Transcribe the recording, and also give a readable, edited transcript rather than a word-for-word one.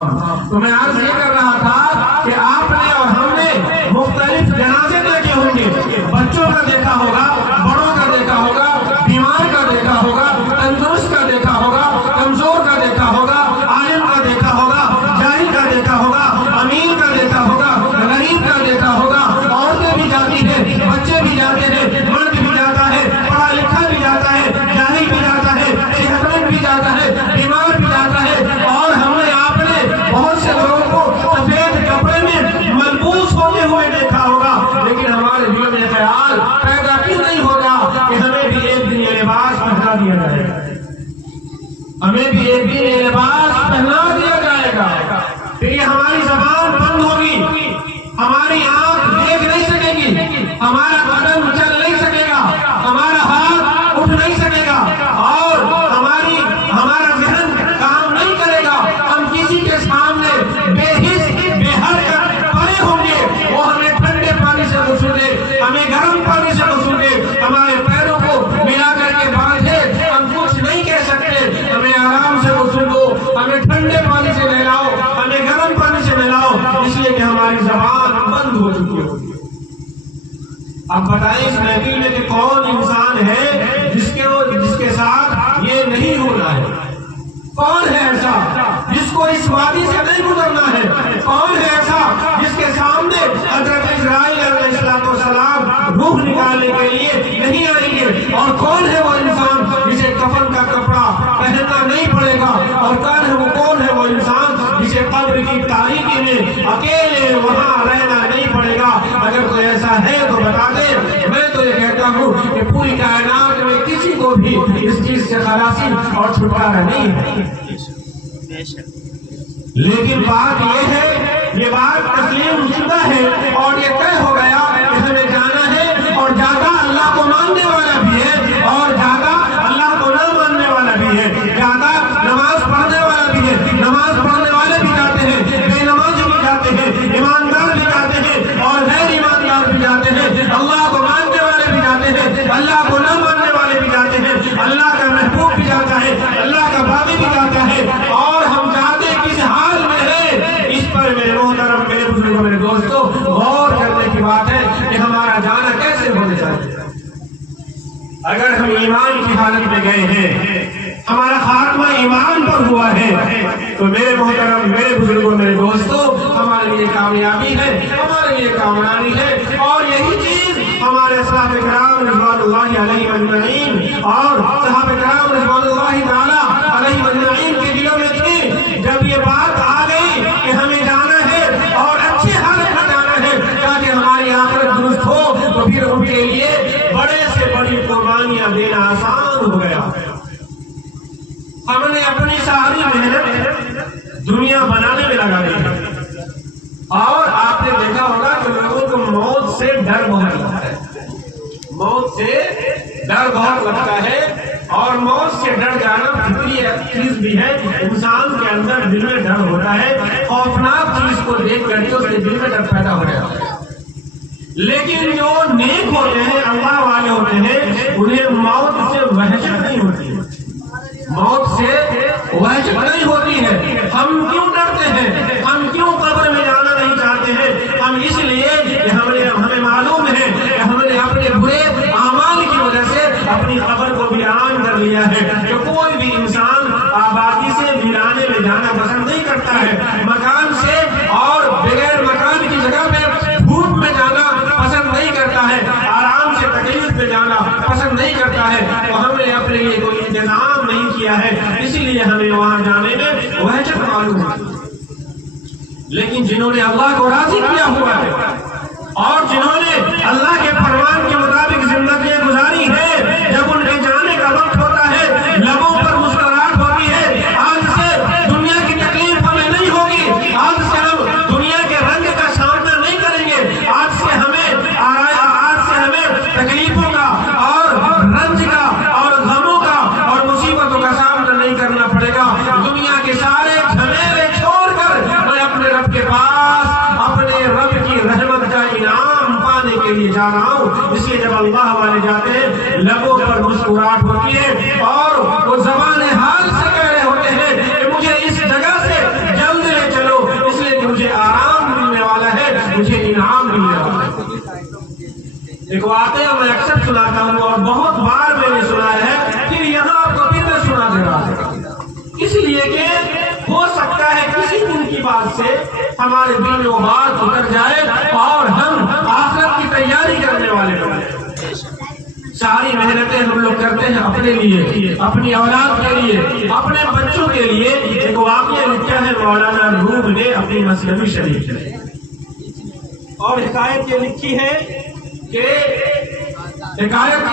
تو میں عرض یہ کر رہا تھا کہ آپ نے اور ہم نے مختلف جنازے دیکھے ہوں گے، بچوں کا دیکھا ہوگا، بڑوں کا دیکھا ہوگا، بیمار کا دیکھا ہوگا، تندرست کا دیکھا ہوگا، کمزور کا دیکھا ہوگا، عالم کا دیکھا ہوگا، جاہل کا دیکھا ہوگا، امیر کا دیکھا ہوگا، غریب کا دیکھا ہوگا، عورتیں بھی جاتی ہیں، بچے بھی جاتے ہیں، مرد بھی جاتا ہے، پڑھا لکھا بھی جاتا ہے، جاہل بھی جاتا ہے، صحت مند بھی جاتا ہے، بیمار بھی جاتا ہے، اور ہم نے آپ نے بہت سے لوگوں کو سفید کپڑے میں ملبوس ہوتے ہوئے دیکھا ہوگا، لیکن ہمارے دل میں خیال پیدا کیوں نہیں ہوگا کہ ہمیں بھی ایک دن یہ لباس پہنا دیا جائے گا، ہمیں بھی ایک دن یہ لباس پہنا دیا جائے گا، پھر یہ ہماری زبان بند ہوگی، ہماری آنکھ دیکھ نہیں سکے گی، ہمارا قدم چل نہیں سکے گا، ہمارا ہاتھ اٹھ نہیں سکے گا، اور ہمارا ذہن کام نہیں کرے گا، ہم کسی کے سامنے بے حس بے حرکت پڑے ہوں گے، وہ ہمیں ٹھنڈے پانی سے غسل دے، ہمیں گرم پانی سے غسل دے، ہمارے پیروں کو ملا کر کے باندھے، ہم کچھ نہیں کہہ سکتے، ہمیں آرام سے غسل دو، ہمیں ٹھنڈے پانی سے نہلاؤ، ہمیں گرم پانی سے نہلاؤ، اس لیے کہ ہماری زبان بند ہو چکی ہوگی۔ اب بتائیں اس محفل میں کہ کون انسان ہے جس کے ساتھ یہ نہیں ہونا ہے؟ کون ہے ایسا جس کو اس وادی سے نہیں گزرنا ہے؟ کون ہے ایسا جس کے سامنے حضرت اسرائیل علیہ السلام روح نکالنے کے لیے نہیں آئیں گے؟ اور کون ہے وہ انسان جسے کفن کا کپڑا پہننا نہیں پڑے گا؟ اور کون ہے وہ انسان جسے قبر کی تاریکی میں اکیلے وہاں رہنا نہیں پڑے گا؟ اگر کوئی ایسا ہے تو بتا دے۔ میں تو یہ کہتا ہوں کہ پوری کائنات میں کسی کو بھی اس چیز سے خلاصی اور چھٹکارا نہیں ہے، لیکن بات یہ ہے، یہ بات تسلیم شدہ ہے اور یہ طے ہو گیا کہ ہمیں جانا ہے، اور جاتا اللہ کو ماننے والا بھی ہے اور جاتا اللہ کو نہ ماننے والا بھی ہے، جاتا نماز پڑھنے والا بھی ہے، نماز پڑھنے والے بھی جاتے ہیں، بے نمازی بھی جاتے ہیں، ایماندار بھی جاتے ہیں اور غیر ایماندار بھی جاتے ہیں، اللہ کو ماننے والے بھی جاتے ہیں، اللہ کو نہ ماننے والے بھی جاتے ہیں، اللہ کا محبوب بھی جاتا ہے، اللہ کا باغی بھی جاتا ہے، اور ہم جاتے کس حال میں ہیں؟ اس پر میرے محترم، میرے بزرگوں، میرے دوستوں، غور کرنے کی بات ہے کہ ہمارا جانا کیسے ہونا چاہیے۔ اگر ہم ایمان کی حالت میں گئے ہیں، ہمارا خاتمہ ایمان پر ہوا ہے، تو میرے محترم، میرے بزرگوں، میرے دوستوں، ہمارے لیے کامیابی ہے، ہمارے لیے کامیابی ہے، اور یہی چیز ہمارے صحابہ کرام رضوان اللہ علیہ اجمعین اور صحابہ کرام رضوان اللہ تعالی علیہ اجمعین کے دلوں میں تھی۔ جب یہ بات آ گئی کہ ہمیں جانا ہے اور اچھے حالت میں جانا ہے تاکہ ہماری آخرت درست ہو، تو پھر ان کے لیے بڑے سے بڑی قربانیاں دینا آسان ہو گیا۔ ہم نے اپنی ساری محنت دنیا بنانے میں لگا دی، اور آپ نے دیکھا ہوگا کہ لوگوں کو موت سے ڈر بہت لگتا ہے، موت سے ڈر بہت لگتا ہے، اور موت سے ڈر جانا فطری چیز بھی ہے، انسان کے اندر دل میں ڈر ہوتا ہے، خوفناک چیز کو دیکھ کر کے اس کے دل میں ڈر پیدا ہو جاتا ہے۔ لیکن جو نیک ہوتے ہیں، اللہ والے ہوتے ہیں، انہیں موت سے وحشت نہیں ہوتی ہے، موت سے وحشت نہیں ہوتی ہے۔ ہم کیوں ڈرتے ہیں؟ ہم کیوں قبر میں جانا نہیں چاہتے ہیں؟ ہم اس لیے کہ ہمیں معلوم ہے کہ ہم نے اپنے برے اعمال کی وجہ سے اپنی قبر کو ویران کر لیا ہے، کہ کوئی بھی انسان آبادی سے ویرانے میں جانا پسند نہیں کرتا ہے، مکان سے اور بغیر مکان کی جگہ پہ دھوپ میں جانا پسند نہیں کرتا ہے، آرام سے تکلیف میں جانا پسند نہیں کرتا ہے، تو ہم نے اپنے لیے کوئی انتظام نہیں کیا ہے، اسی لیے ہمیں وہاں جانے میں وحشت معلوم ہے۔ لیکن جنہوں نے اللہ کو راضی کیا ہوا ہے اور جنہوں نے اللہ کے فرمان کے مطابق زندگیاں گزاری ہے، جب ان کے جانے کا وقت ہوتا ہے، لبوں پر مسکراہٹ ہوتی ہے، آج سے دنیا کی تکلیف ہمیں نہیں ہوگی، آج سے ہم دنیا کے رنگ کا سامنا نہیں کریں گے، آج سے ہمیں تکلیفوں کا اور رنج کا اور غموں کا اور مصیبتوں کا سامنا نہیں کرنا پڑے گا۔ دنیا کے سارے جھمیلے چھوڑ کر میں اپنے رب کے پاس اپنے رب کی رحمت کا انعام پانے کے لیے جا رہا ہوں۔ اس لیے جب اللہ والے جاتے ہیں، لبوں پر مسکراہٹ ہوتی ہے اور وہ زبان حال سے کہہ رہے ہوتے ہیں کہ مجھے اس جگہ سے جلد لے ایک واقعہ میں اکثر سناتا ہوں اور بہت بار میں نے سنا ہے، پھر یہاں آپ کو پھر میں سنا دے رہا ہوں، اس لیے کہ ہو سکتا ہے کسی دن کی بات سے ہمارے دل میں وہ بات اتر جائے اور ہم آخرت کی تیاری کرنے والے ہیں۔ ساری محنتیں ہم لوگ کرتے ہیں اپنے لیے، اپنی اولاد کے لیے، اپنے بچوں کے لیے۔ ایک واقعہ لکھا ہے مولانا روم نے اپنی مثنوی شریف میں، اور حکایت یہ لکھی ہے کہ حکایت